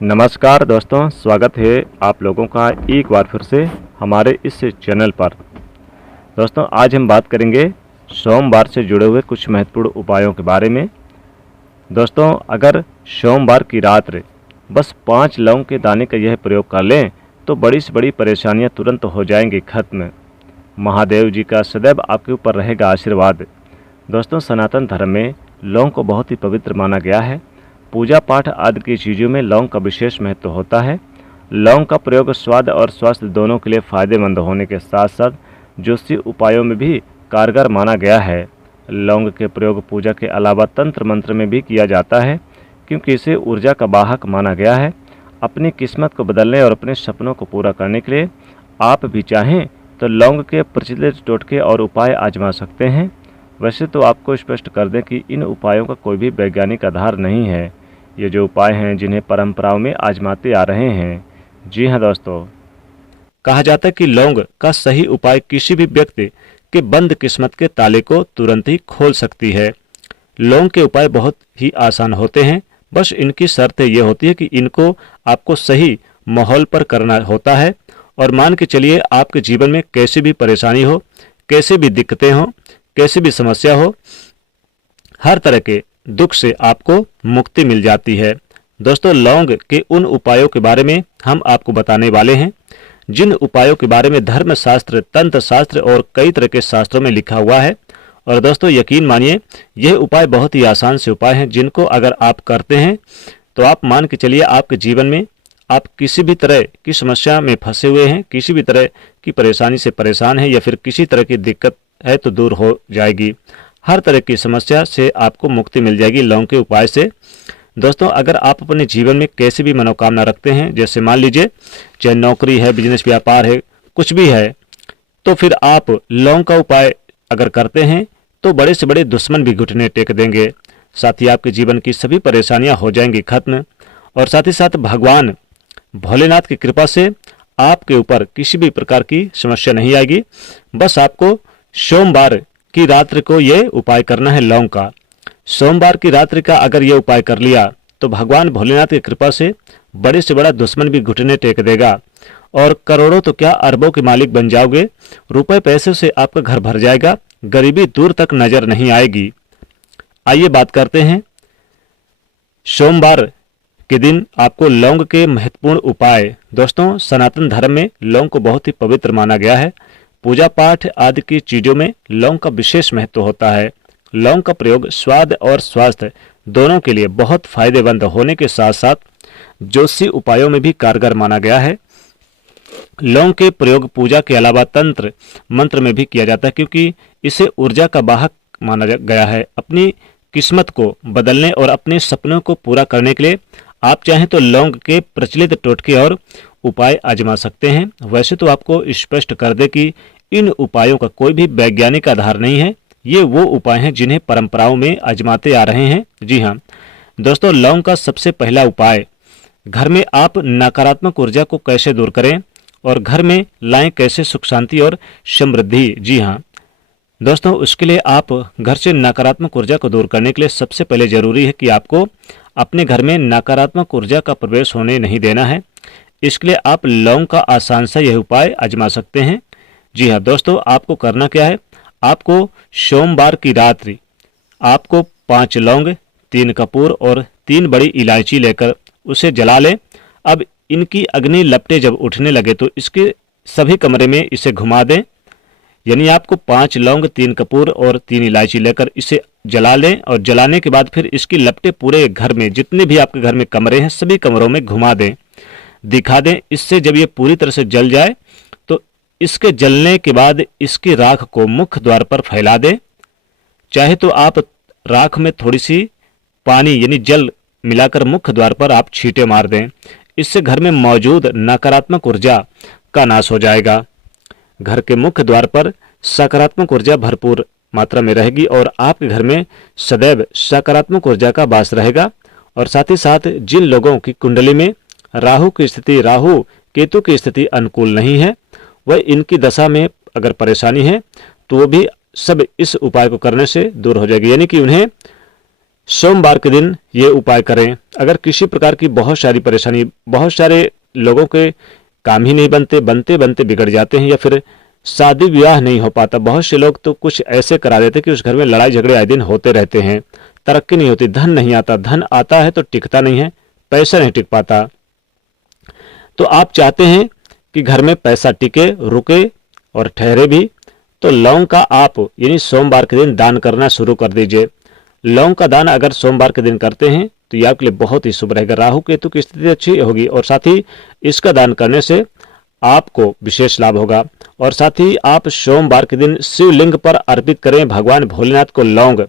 नमस्कार दोस्तों, स्वागत है आप लोगों का एक बार फिर से हमारे इस चैनल पर। दोस्तों, आज हम बात करेंगे सोमवार से जुड़े हुए कुछ महत्वपूर्ण उपायों के बारे में। दोस्तों, अगर सोमवार की रात बस 5 लौंग के दाने का यह प्रयोग कर लें तो बड़ी से बड़ी परेशानियां तुरंत हो जाएंगी खत्म। महादेव जी का सदैव आपके ऊपर रहेगा आशीर्वाद। दोस्तों, सनातन धर्म में लौंग को बहुत ही पवित्र माना गया है। पूजा पाठ आदि की चीज़ों में लौंग का विशेष महत्व होता है। लौंग का प्रयोग स्वाद और स्वास्थ्य दोनों के लिए फायदेमंद होने के साथ साथ ज्योतिषीय उपायों में भी कारगर माना गया है। लौंग के प्रयोग पूजा के अलावा तंत्र मंत्र में भी किया जाता है, क्योंकि इसे ऊर्जा का वाहक माना गया है। अपनी किस्मत को बदलने और अपने सपनों को पूरा करने के लिए आप भी चाहें तो लौंग के प्रचलित टोटके और उपाय आजमा सकते हैं। वैसे तो आपको स्पष्ट कर दें कि इन उपायों का कोई भी वैज्ञानिक आधार नहीं है। ये जो उपाय हैं जिन्हें परंपराओं में आजमाते आ रहे हैं। जी हाँ दोस्तों, कहा जाता है कि लौंग का सही उपाय किसी भी व्यक्ति के बंद किस्मत के ताले को तुरंत ही खोल सकती है। लौंग के उपाय बहुत ही आसान होते हैं, बस इनकी शर्त ये होती है कि इनको आपको सही माहौल पर करना होता है। और मान के चलिए आपके जीवन में कैसी भी परेशानी हो, कैसी भी दिक्कतें हो, कैसी भी समस्या हो, हर तरह के दुख से आपको मुक्ति मिल जाती है। दोस्तों, लौंग के उन उपायों के बारे में हम आपको बताने वाले हैं जिन उपायों के बारे में धर्म शास्त्र, तंत्र शास्त्र और कई तरह के शास्त्रों में लिखा हुआ है। और दोस्तों, यकीन मानिए यह उपाय बहुत ही आसान से उपाय हैं जिनको अगर आप करते हैं तो आप मान के चलिए आपके जीवन में आप किसी भी तरह की समस्या में फंसे हुए हैं, किसी भी तरह की परेशानी से परेशान हैं या फिर किसी तरह की दिक्कत है तो दूर हो जाएगी। हर तरह की समस्या से आपको मुक्ति मिल जाएगी लौंग के उपाय से। दोस्तों, अगर आप अपने जीवन में कैसी भी मनोकामना रखते हैं, जैसे मान लीजिए चाहे नौकरी है, बिजनेस व्यापार है, कुछ भी है, तो फिर आप लौंग का उपाय अगर करते हैं तो बड़े से बड़े दुश्मन भी घुटने टेक देंगे। साथ ही आपके जीवन की सभी परेशानियां हो जाएंगी खत्म। और साथ ही साथ भगवान भोलेनाथ की कृपा से आपके ऊपर किसी भी प्रकार की समस्या नहीं आएगी। बस आपको सोमवार की रात्रि को ये उपाय करना है लौंग का। सोमवार की रात्रि का अगर ये उपाय कर लिया तो भगवान भोलेनाथ की कृपा से बड़े से बड़ा दुश्मन भी घुटने टेक देगा और करोड़ों तो क्या अरबों के मालिक बन जाओगे। रुपए पैसे से आपका घर भर जाएगा, गरीबी दूर तक नजर नहीं आएगी। आइए बात करते हैं सोमवार के दिन आपको लौंग के महत्वपूर्ण उपाय। दोस्तों, सनातन धर्म में लौंग को बहुत ही पवित्र माना गया है। पूजा पाठ आदि की चीजों में लौंग का विशेष महत्व होता है। लौंग का प्रयोग स्वाद और स्वास्थ्य दोनों के लिए बहुत फायदेमंद होने के साथ साथ ज्योतिषीय उपायों में भी कारगर माना गया है। लौंग के प्रयोग पूजा के अलावा तंत्र मंत्र में भी किया जाता है, क्योंकि इसे ऊर्जा का वाहक माना गया है। अपनी किस्मत को बदलने और अपने सपनों को पूरा करने के लिए आप चाहें तो लौंग के प्रचलित टोटके और उपाय आजमा सकते हैं। वैसे तो आपको स्पष्ट कर दे कि इन उपायों का कोई भी वैज्ञानिक आधार नहीं है। ये वो उपाय हैं जिन्हें परंपराओं में आजमाते आ रहे हैं। जी हाँ दोस्तों, लौंग का सबसे पहला उपाय, घर में आप नकारात्मक ऊर्जा को कैसे दूर करें और घर में लाएं कैसे सुख शांति और समृद्धि। जी हाँ दोस्तों, उसके लिए आप घर से नकारात्मक ऊर्जा को दूर करने के लिए सबसे पहले जरूरी है कि आपको अपने घर में नकारात्मक ऊर्जा का प्रवेश होने नहीं देना है। इसके लिए आप लौंग का आसान सा यह उपाय आजमा सकते हैं। जी हाँ दोस्तों, आपको करना क्या है, आपको सोमवार की रात्रि आपको 5 लौंग, 3 कपूर और 3 बड़ी इलायची लेकर उसे जला लें। अब इनकी अग्नि लपटें जब उठने लगे तो इसके सभी कमरे में इसे घुमा दें। यानी आपको 5 लौंग, 3 कपूर और 3 इलायची लेकर इसे जला लें और जलाने के बाद फिर इसकी लपटें पूरे घर में, जितने भी आपके घर में कमरे हैं, सभी कमरों में घुमा दें, दिखा दें। इससे जब ये पूरी तरह से जल जाए तो इसके जलने के बाद इसकी राख को मुख्य द्वार पर फैला दें। चाहे तो आप राख में थोड़ी सी पानी यानी जल मिलाकर मुख्य द्वार पर आप छींटे मार दें। इससे घर में मौजूद नकारात्मक ऊर्जा का नाश हो जाएगा। घर के मुख्य द्वार पर सकारात्मक ऊर्जा भरपूर मात्रा में रहेगी और आपके घर में सदैव सकारात्मक ऊर्जा का वास रहेगा। और साथ ही साथ जिन लोगों की कुंडली में राहु की स्थिति, राहु केतु की स्थिति अनुकूल नहीं है, वह इनकी दशा में अगर परेशानी है तो वो भी सब इस उपाय को करने से दूर हो जाएगी। यानी कि उन्हें सोमवार के दिन ये उपाय करें। अगर किसी प्रकार की बहुत सारी परेशानी, बहुत सारे लोगों के काम ही नहीं बनते, बनते बनते बिगड़ जाते हैं, या फिर शादी ब्याह नहीं हो पाता। बहुत से लोग तो कुछ ऐसे करा देते कि उस घर में लड़ाई झगड़े आए दिन होते रहते हैं, तरक्की नहीं होती, धन नहीं आता, धन आता है तो टिकता नहीं है, पैसा नहीं टिक पाता। तो आप चाहते हैं कि घर में पैसा टिके, रुके और ठहरे भी, तो लौंग का आप यानी सोमवार के दिन दान करना शुरू कर दीजिए। लौंग का दान अगर सोमवार के दिन करते हैं तो ये आपके लिए बहुत ही शुभ रहेगा। राहु केतु की स्थिति अच्छी होगी और साथ ही इसका दान करने से आपको विशेष लाभ होगा। और साथ ही आप सोमवार के दिन शिवलिंग पर अर्पित करें भगवान भोलेनाथ को लौंग।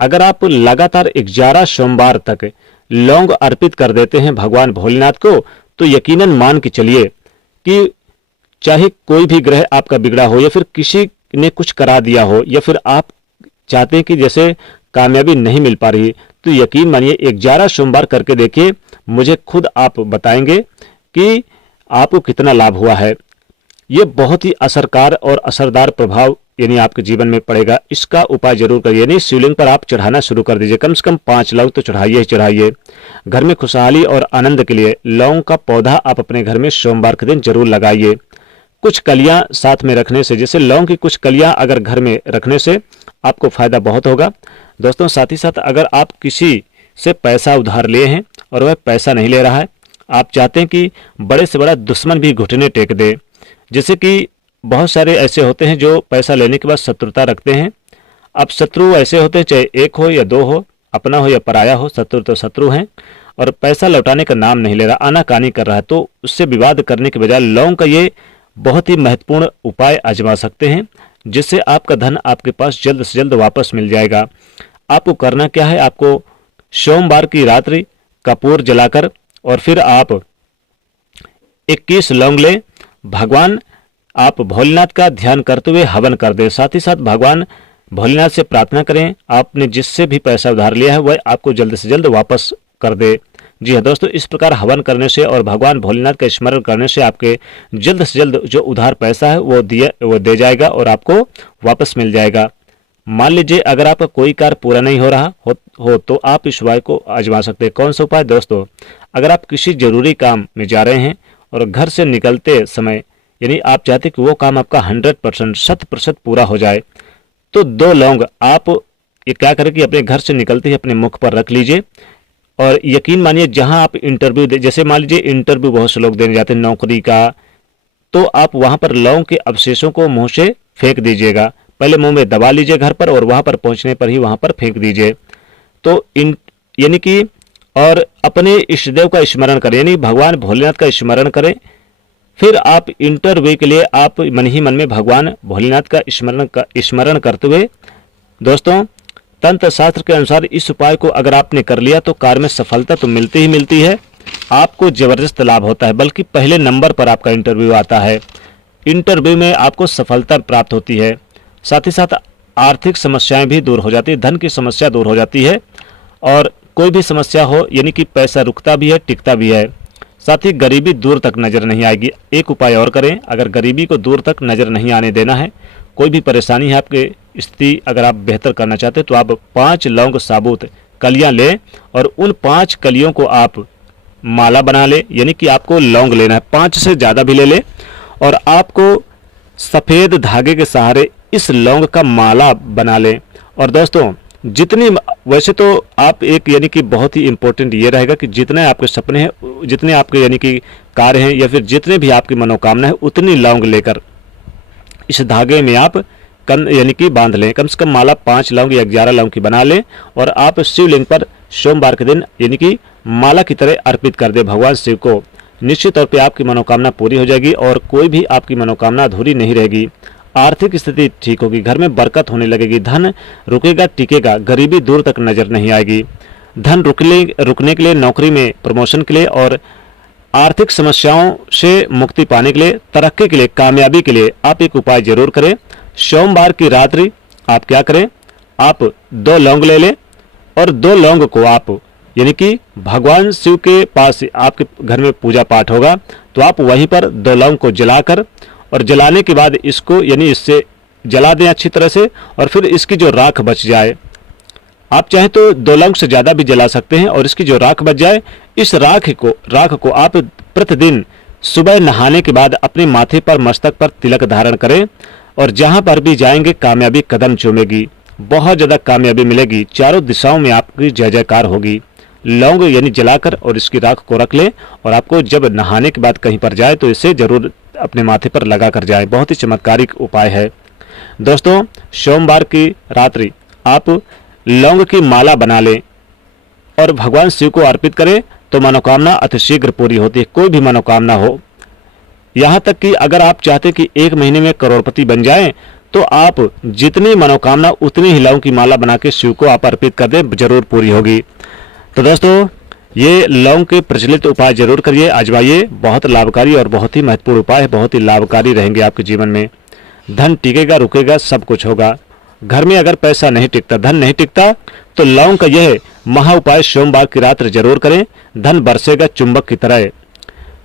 अगर आप लगातार 11 सोमवार तक लौंग अर्पित कर देते हैं भगवान भोलेनाथ को, तो यकीनन मान के चलिए कि चाहे कोई भी ग्रह आपका बिगड़ा हो, या फिर किसी ने कुछ करा दिया हो, या फिर आप चाहते हैं कि जैसे कामयाबी नहीं मिल पा रही, तो यकीन मानिए 11 सोमवार करके देखिए, मुझे खुद आप बताएंगे कि आपको कितना लाभ हुआ है। ये बहुत ही असरकार और असरदार प्रभाव यानी आपके जीवन में पड़ेगा। इसका उपाय जरूर करिए, यानी शिवलिंग पर आप चढ़ाना शुरू कर दीजिए। कम से कम 5 लौंग तो चढ़ाइए ही चढ़ाइए। घर में खुशहाली और आनंद के लिए लौंग का पौधा आप अपने घर में सोमवार के दिन जरूर लगाइए। कुछ कलियां साथ में रखने से, जैसे लौंग की कुछ कलियां अगर घर में रखने से आपको फायदा बहुत होगा। दोस्तों, साथ ही साथ अगर आप किसी से पैसा उधार लिए हैं और वह पैसा नहीं ले रहा है, आप चाहते हैं कि बड़े से बड़ा दुश्मन भी घुटने टेक दे, जैसे कि बहुत सारे ऐसे होते हैं जो पैसा लेने के बाद शत्रुता रखते हैं। अब शत्रु ऐसे होते हैं, चाहे एक हो या दो हो, अपना हो या पराया हो, शत्रु तो शत्रु हैं, और पैसा लौटाने का नाम नहीं ले रहा, आनाकानी कर रहा है। तो उससे विवाद करने के बजाय लौंग का ये बहुत ही महत्वपूर्ण उपाय आजमा सकते हैं, जिससे आपका धन आपके पास जल्द से जल्द वापस मिल जाएगा। आपको करना क्या है, आपको सोमवार की रात्रि कपूर जलाकर और फिर आप 21 लौंग ले, भगवान आप भोलेनाथ का ध्यान करते हुए हवन कर दें। साथ ही साथ भगवान भोलेनाथ से प्रार्थना करें, आपने जिससे भी पैसा उधार लिया है वह आपको जल्द से जल्द वापस कर दे। जी हाँ दोस्तों, इस प्रकार हवन करने से और भगवान भोलेनाथ का स्मरण करने से आपके जल्द से जल्द जो उधार पैसा है वो दे जाएगा और आपको वापस मिल जाएगा। मान लीजिए अगर आपका कोई कार्य पूरा नहीं हो रहा हो तो आप इस उपाय को आजमा सकते हैं। कौन सा उपाय दोस्तों, अगर आप किसी जरूरी काम में जा रहे हैं और घर से निकलते समय यानी आप चाहते कि वो काम आपका 100% 100% पूरा हो जाए, तो 2 लौंग आप ये क्या करें कि अपने घर से निकलते ही अपने मुख पर रख लीजिए। और यकीन मानिए जहां आप इंटरव्यू दे, जैसे मान लीजिए इंटरव्यू बहुत से लोग देने जाते हैं नौकरी का, तो आप वहां पर लौंग के अवशेषों को मुंह से फेंक दीजिएगा। पहले मुंह में दबा लीजिए घर पर और वहां पर पहुंचने पर ही वहां पर फेंक दीजिए। तो यानी कि और अपने इष्टदेव का स्मरण करें, यानी भगवान भोलेनाथ का स्मरण करें। फिर आप इंटरव्यू के लिए आप मन ही मन में भगवान भोलेनाथ का स्मरण करते हुए, दोस्तों तंत्र शास्त्र के अनुसार इस उपाय को अगर आपने कर लिया तो कार्य में सफलता तो मिलती ही मिलती है, आपको जबरदस्त लाभ होता है, बल्कि पहले नंबर पर आपका इंटरव्यू आता है। इंटरव्यू में आपको सफलता प्राप्त होती है। साथ ही साथ आर्थिक समस्याएं भी दूर हो जाती है, धन की समस्या दूर हो जाती है, और कोई भी समस्या हो यानी कि पैसा रुकता भी है, टिकता भी है। साथ ही गरीबी दूर तक नजर नहीं आएगी। एक उपाय और करें, अगर गरीबी को दूर तक नजर नहीं आने देना है, कोई भी परेशानी है आपके स्थिति अगर आप बेहतर करना चाहते हैं, तो आप 5 लौंग साबुत कलियां लें और उन 5 कलियों को आप माला बना लें। यानी कि आपको लौंग लेना है, 5 से ज़्यादा भी ले लें, और आपको सफ़ेद धागे के सहारे इस लौंग का माला बना लें। और दोस्तों जितनी, वैसे तो आप एक यानी कि बहुत ही इम्पोर्टेंट ये रहेगा कि जितने आपके सपने हैं, जितने आपके यानी कि कार्य हैं, या फिर जितने भी आपकी मनोकामना है, उतनी लौंग लेकर इस धागे में आप यानी कि बांध लें। कम से कम माला 5 लौंग या 11 लौंग की बना लें और आप शिवलिंग पर सोमवार के दिन यानी कि माला की तरह अर्पित कर दें भगवान शिव को। निश्चित तौर पे आपकी मनोकामना पूरी हो जाएगी और कोई भी आपकी मनोकामना अधूरी नहीं रहेगी। आर्थिक स्थिति ठीक होगी, घर में बरकत होने लगेगी, धन रुकेगा टिकेगा, गरीबी दूर तक नजर नहीं आएगी। धन रुकने के लिए, नौकरी में प्रमोशन के लिए और आर्थिक समस्याओं से मुक्ति पाने के लिए, तरक्की के लिए, कामयाबी के लिए आप एक उपाय जरूर करें। सोमवार की रात्रि आप क्या करें, आप 2 लौंग ले लें और 2 लौंग को आप यानी कि भगवान शिव के पास आपके घर में पूजा पाठ होगा, तो आप वहीं पर 2 लौंग को जलाकर, और जलाने के बाद इसको यानी इससे जला दें अच्छी तरह से, और फिर इसकी जो राख बच जाए आप चाहें तो 2 लौंग से ज़्यादा भी जला सकते हैं और इसकी जो राख बच जाए, इस राख को आप प्रतिदिन सुबह नहाने के बाद अपने माथे पर, मस्तक पर तिलक धारण करें और जहां पर भी जाएंगे कामयाबी कदम चूमेगी, बहुत ज़्यादा कामयाबी मिलेगी, चारों दिशाओं में आपकी जय जयकार होगी। लौंग यानी जलाकर और इसकी राख को रख लें और आपको जब नहाने के बाद कहीं पर जाए तो इसे जरूर अपने माथे पर लगा कर जाए। बहुत ही चमत्कारिक उपाय है। दोस्तों, सोमवार की रात्रि आप लौंग की माला बना लें और भगवान शिव को अर्पित करें तो मनोकामना अतिशीघ्र पूरी होती है, कोई भी मनोकामना हो। यहाँ तक कि अगर आप चाहते कि 1 महीने में करोड़पति बन जाएं तो आप जितनी मनोकामना उतनी ही लौंग की माला बना के शिव को आप अर्पित कर दें, जरूर पूरी होगी। तो दोस्तों, ये लौंग के प्रचलित उपाय जरूर करिए, आजमाइए। बहुत लाभकारी और बहुत ही महत्वपूर्ण उपाय है, बहुत ही लाभकारी रहेंगे आपके जीवन में। धन टिकेगा, रुकेगा, सब कुछ होगा। घर में अगर पैसा नहीं टिकता, धन नहीं टिकता, तो लौंग का यह महा उपाय सोमवार की रात जरूर करें, धन बरसेगा चुंबक की तरह।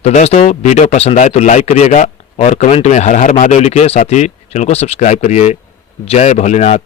तो दोस्तों, वीडियो पसंद आए तो लाइक करिएगा और कमेंट में हर हर महादेव लिखिए, साथ ही चैनल को सब्सक्राइब करिए। जय भोलेनाथ।